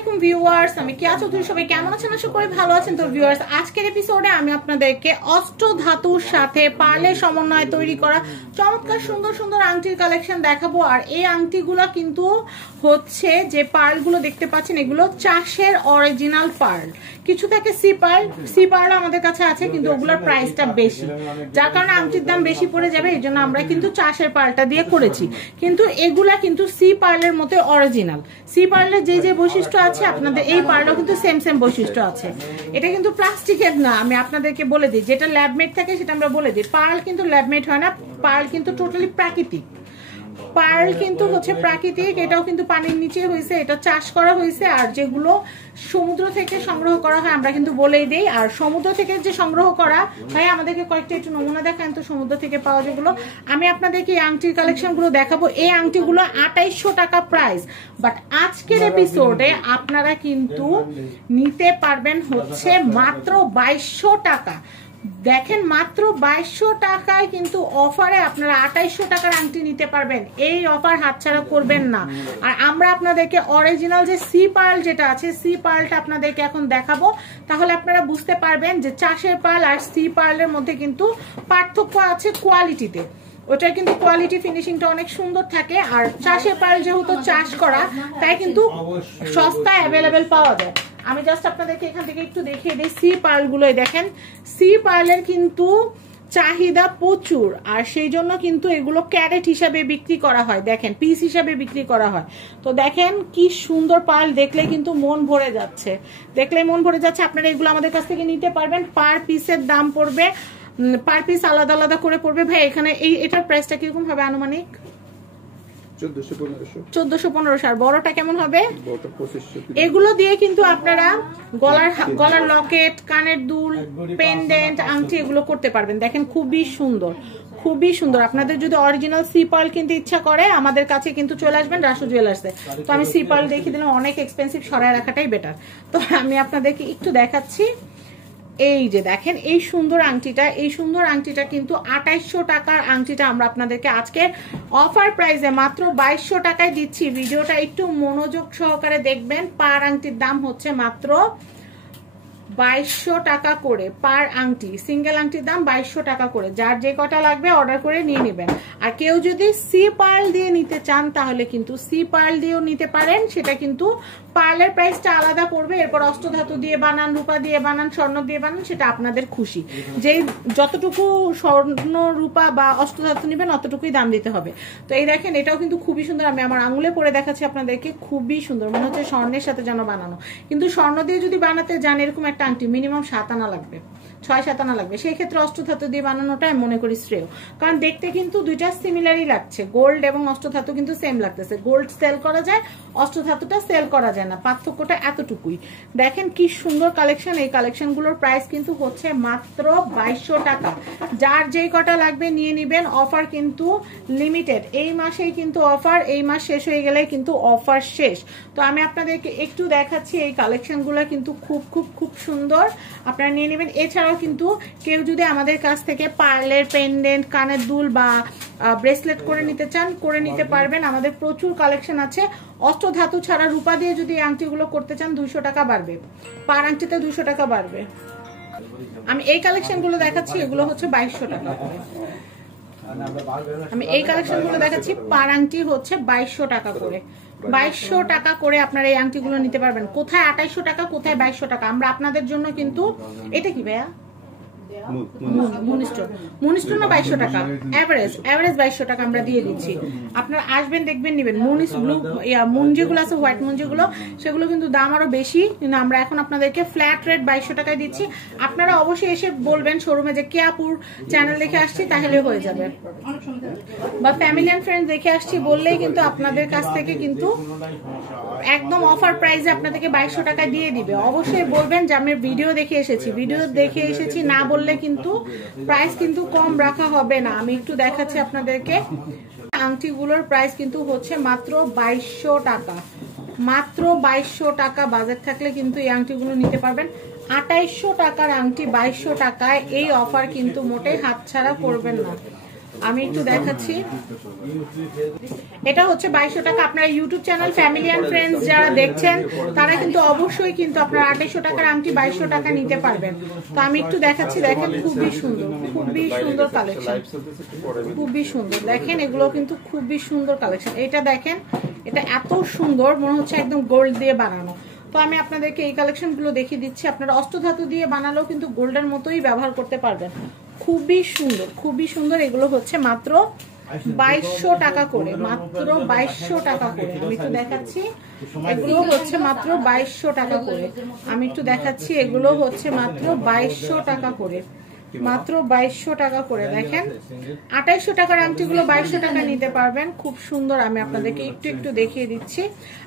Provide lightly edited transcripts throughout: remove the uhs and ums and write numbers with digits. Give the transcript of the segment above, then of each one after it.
আলাইকুম ভিউয়ার্স, আমি কিয়া চৌধুরী। সবাই কেমন আছেন? আশা করি ভালো আছেন। তো ভিউয়ার্স, আজকের এপিসোডে আমি আপনাদেরকে অষ্টধাতুর সাথে পার্লের সমন্বয়ে তৈরি করা চমৎকার সুন্দর সুন্দর আংটির কালেকশন দেখাবো। আর এই আংটিগুলো কিন্তু হচ্ছে যে পার্লগুলো দেখতে পাচ্ছেন, এগুলো চাষের অরিজিনাল পার্ল। কিছু থাকে সি পার্ল আমাদের কাছে আছে, কিন্তু ওগুলোর প্রাইসটা বেশি, যার কারণে আংটির দাম বেশি পড়ে যাবে। এই জন্য আমরা কিন্তু চাষের পার্লটা দিয়ে করেছি, কিন্তু এগুলা কিন্তু সি পার্লের মতো অরিজিনাল। সি পার্লের যে যে বৈশিষ্ট্য আছে, আপনাদের এই পার্লও কিন্তু সেম সেম বৈশিষ্ট্য আছে। এটা কিন্তু প্লাস্টিকের না, আমি আপনাদেরকে বলে দিই। যেটা ল্যাবমেড থাকে সেটা আমরা বলে দিই। পার্ল কিন্তু ল্যাবমেড হয় না, পার্ল কিন্তু টোটালি প্রাকৃতিক। পার্ল কিন্তু হচ্ছে প্রাকৃতিক, এটাও কিন্তু পানির নিচে হয়েছে, এটা চাষ করা হয়েছে। আর যেগুলো সমুদ্র থেকে সংগ্রহ করা হয় আমরা কিন্তু বলেই দেই। আর সমুদ্র থেকে যে সংগ্রহ করা হয়, আমাদেরকে কয়েকটা একটু নমুনা দেখান তো সমুদ্র থেকে পাওয়া যেগুলো। আমি আপনাদেরকে এই আংটির কালেকশন গুলো দেখাবো। এই আংটিগুলো 2800 টাকা প্রাইস, বাট আজকের এপিসোডে আপনারা কিন্তু নিতে পারবেন হচ্ছে মাত্র 2200 টাকা। দেখেন, মাত্র 2200 টাকায় কিন্তু অফারে আপনারা 2800 টাকার আংটি নিতে পারবেন। এই অফার হাতছাড়া করবেন না। আর আমরা আপনাদেরকে অরিজিনাল যে সি পার্ল যেটা আছে, সি পার্লটা আপনাদেরকে এখন দেখাবো। তাহলে আপনারা বুঝতে পারবেন যে চাষের পার্ল আর সি পার্লের মধ্যে কিন্তু পার্থক্য আছে কোয়ালিটিতে। ওটার কিন্তু কোয়ালিটি ফিনিশিংটা অনেক সুন্দর থাকে। আর চাষের পার্ল যেহেতু চাষ করা, তাই কিন্তু সস্তা অ্যাভেলেবেল পাওয়া যায়। আমি জাস্ট আপনাদেরকে এখান থেকে একটু দেখিয়ে দিই। সি পার্লগুলোই দেখেন, সি পার্লের কিন্তু চাহিদা প্রচুর, আর সেই জন্য কিন্তু এগুলো ক্যারেট হিসাবে বিক্রি করা হয়। দেখেন, পিস হিসাবে বিক্রি করা হয়। তো দেখেন কি সুন্দর পার্ল, দেখলে কিন্তু মন ভরে যাচ্ছে, দেখলে মন ভরে যাচ্ছে। আপনারা এগুলো আমাদের কাছ থেকে নিতে পারবেন। পার পিসের দাম পড়বে, পার পিস আলাদা আলাদা করে পড়বে। ভাই এখানে এটার প্রাইসটা কিরকম হবে আনুমানিক? 1400-1500। আর বড়টা কেমন হবে? এগুলো দিয়ে কিন্তু আপনারা গলার লকেট, কানের দুল, পেন্ডেন্ট, আংটি এগুলো করতে পারবেন। দেখেন খুবই সুন্দর, খুবই সুন্দর। আপনাদের যদি অরিজিনাল সি পার্ল কিনতে ইচ্ছা করে, আমাদের কাছে কিন্তু চলে আসবেন রাসু জুয়েলার্সে। তো আমি সি পার্ল দেখিয়ে দিলাম, অনেক এক্সপেন্সিভ, সরাই রাখাটাই বেটার। তো আমি আপনাদেরকে একটু দেখাচ্ছি। এই যে দেখেন এই সুন্দর আংটিটা, এই সুন্দর আংটিটা কিন্তু 2800 টাকার আংটিটা আমরা আপনাদেরকে আজকে অফার প্রাইসে মাত্র 2200 টাকায় দিচ্ছি। ভিডিওটা একটু মনোযোগ সহকারে দেখবেন। পার আংটির দাম হচ্ছে মাত্র 2200 টাকা করে পার আংটি। সিঙ্গেল আংটির দাম 2200 টাকা করে। যার যে কটা লাগবে অর্ডার করে নিয়ে নেবেন। আর কেউ যদি সি পার্ল দিয়ে নিতে চান, তাহলে কিন্তু সি পার্ল দিয়েও নিতে পারেন। সেটা কিন্তু পার্লের প্রাইসটা আলাদা পড়বে। এরপর অষ্টধাতু দিয়ে বানান, রূপা দিয়ে বানান, স্বর্ণ দিয়ে বানান, সেটা আপনাদের খুশি। যে যতটুকু স্বর্ণ, রূপা বা অষ্টধাতু নেবেন অতটুকুই দাম দিতে হবে। তো এই দেখেন, এটাও কিন্তু খুবই সুন্দর। আমি আমার আঙুলে পরে দেখাচ্ছি আপনাদেরকে, খুবই সুন্দর, মনে হচ্ছে স্বর্ণের সাথে যেন বানানো। কিন্তু স্বর্ণ দিয়ে যদি বানাতে যান, এরকম একটা আংটি মিনিমাম 7 আনা লাগবে, 6-7 আনা লাগবে। সেই ক্ষেত্রে অষ্টধাতু দিয়ে বানানোটা আমি মনে করি শ্রেয়, কারণ দেখতে কিন্তু দুইটা সিমিলারই লাগছে। গোল্ড এবং অষ্টধাতু কিন্তু সেম লাগতেছে। গোল্ড সেল করা যায়, অষ্টধাতুটা সেল করা যায় না, পার্থক্যটা এতটুকুই। দেখেন কি সুন্দর কালেকশন। এই কালেকশনগুলোর প্রাইস কিন্তু হচ্ছে মাত্র 2200 টাকা। যার যেই কটা লাগবে নিয়ে নিবেন। অফার কিন্তু লিমিটেড, এই মাসেই কিন্তু অফার, এই মাস শেষ হয়ে গেলে কিন্তু অফার শেষ। তো আমি আপনাদেরকে একটু দেখাচ্ছি। এই কালেকশনগুলো কিন্তু খুব খুব খুব সুন্দর, আপনারা নিয়ে নেবেন। এছাড়াও কিন্তু কেউ যদি আমাদের কাছ থেকে পার্লের পেন্ডেন্ট, কানের দুল বা ব্রেসলেট করে নিতে চান, করে নিতে পারবেন। আমাদের প্রচুর কালেকশন আছে। অষ্টধাতু ছাড়া রূপা দিয়ে যদি আংটিগুলো করতে চান, 200 টাকা বাড়বে, পার আংটিতে 200 টাকা বাড়বে। আমি এই কালেকশনগুলো দেখাচ্ছি, এগুলো হচ্ছে 2200 টাকা। আমি এই কালেকশনগুলো দেখাচ্ছি, পার আংটি হচ্ছে 2200 টাকা করে। 2200 টাকা করে আপনারা এই আংটিগুলো নিতে পারবেন। কোথায় 2800 টাকা, কোথায় 2200 টাকা। আমরা আপনাদের জন্য কিন্তু, এটা কি ভাইয়া? মুনিস্টোন না 2200 টাকা এভারেজ 2200 টাকা আমরা দিয়ে দিচ্ছি। আপনারা আসবেন, দেখবেন, নিবেন। মুনিস ব্লু মুন যেগুলো আছে, হোয়াইট মুন যেগুলো, সেগুলো কিন্তু দাম আরো বেশি, কিন্তু আমরা এখন আপনাদেরকে ফ্ল্যাট রেট 2200 টাকায় দিচ্ছি। আপনারা অবশ্যই এসে বলবেন শোরুমে যে কেয়াপুর চ্যানেল দেখে আসছি, তাহলে হয়ে যাবে। বা ফ্যামিলি অ্যান্ড ফ্রেন্ডস দেখে আসছি বললেই কিন্তু আপনাদের কাছ থেকে কিন্তু একদম অফার প্রাইসে আপনাদেরকে 2200 টাকা দিয়ে দিবে। অবশ্যই বলবেন যে আমি ভিডিও দেখে এসেছি, না বললে কিন্তু প্রাইস কিন্তু কম রাখা হবে না। আমি একটু দেখাচ্ছি আপনাদেরকে। আংটিগুলোর প্রাইস কিন্তু হচ্ছে মাত্র 2200 টাকা, মাত্র 2200 টাকা। বাজেট থাকলে কিন্তু এই আংটিগুলো নিতে পারবেন। 2800 টাকার আংটি 2200 টাকায়, এই অফার কিন্তু মোটেই হাতছাড়া করবেন না। আমি একটু দেখাচ্ছি, এটা হচ্ছে 2200 টাকা। আপনারা YouTube channel family and friends যারা দেখছেন তারা কিন্তু অবশ্যই কিন্তু আপনারা 2800 টাকার আংটি 2200 টাকা নিতে পারবেন। তো আমি একটু দেখাচ্ছি, দেখেন খুবই সুন্দর, খুবই সুন্দর কালেকশন, খুবই সুন্দর। দেখেন এগুলো কিন্তু খুবই সুন্দর কালেকশন। এটা দেখেন, এটা এত সুন্দর, মনে হচ্ছে একদম গোল্ড দিয়ে বানানো। তো আমি আপনাদেরকে এই কালেকশন গুলো দেখিয়ে দিচ্ছি। আপনারা অষ্টধাতু দিয়ে বানালেও কিন্তু গোল্ডের মতোই ব্যবহার করতে পারবেন। খুবই সুন্দর, খুবই সুন্দর। এগুলো হচ্ছে মাত্র 2200 টাকা করে, মাত্র 2200 টাকা করে। আমি একটু দেখাচ্ছি, এগুলো হচ্ছে মাত্র 2200 টাকা করে। আমি একটু দেখাচ্ছি, এগুলো হচ্ছে মাত্র 2200 টাকা করে, মাত্র 2200 টাকা করে। দেখেন 2800 টাকার আংটিগুলো 2200 টাকা নিতে পারবেন। খুব সুন্দর, আমি আপনাদেরকে একটু একটু দেখিয়ে দিচ্ছি।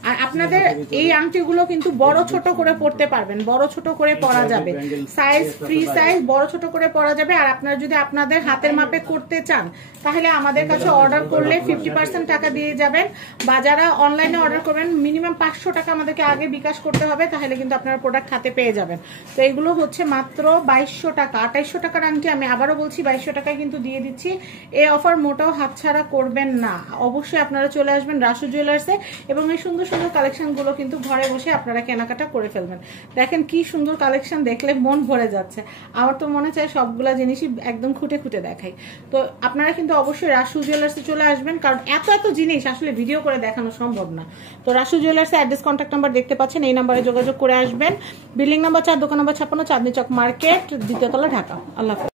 আর আপনাদের এই আংটিগুলো কিন্তু বড় ছোট করে পরতে পারবেন, বড় ছোট করে পরা যাবে, সাইজ ফ্রি সাইজ বড় ছোট করে পরা যাবে। আর আপনারা যদি আপনাদের হাতের মাপে করতে চান তাহলে আমাদের কাছে অর্ডার করলে 50% টাকা দিয়ে যাবেন, বা যারা অনলাইনে অর্ডার করবেন মিনিমাম 500 টাকা আমাদেরকে আগে বিকাশ করতে হবে, তাহলে কিন্তু আপনারা প্রোডাক্ট হাতে পেয়ে যাবেন। তো এগুলো হচ্ছে মাত্র 2200 টাকা। 2800 টাকার আংটি আমি আবারও বলছি 2200 টাকায় কিন্তু দিয়ে দিচ্ছি। এই অফার মোটাও হাতছাড়া করবেন না, অবশ্যই আপনারা চলে আসবেন রাসু জুয়েলার্সে এবং এই সুন্দর সুন্দর কালেকশন গুলো কিন্তু ঘরে বসে আপনারা কেনাকাটা করে ফেলবেন। দেখেন কি সুন্দর কালেকশন, দেখলে মন ভরে যাচ্ছে। আমার তো মনে চায় সবগুলা জিনিসই একদম খুঁটে খুঁটে দেখাই। তো আপনারা কিন্তু অবশ্যই রাসু জুয়েলার্সে চলে আসবেন, কারণ এত এত জিনিস আসলে ভিডিও করে দেখানো সম্ভব না। তো রাসু জুয়েলার্সে অ্যাড্রেস কন্ট্যাক্ট নাম্বার দেখতে পাচ্ছেন, এই নাম্বারে যোগাযোগ করে আসবেন। বিল্ডিং নাম্বার 4, দোকান নাম্বার 56, চাঁদনি চক মার্কেট, দ্বিতীয় তলা, ঢাকা। আল্লাহ।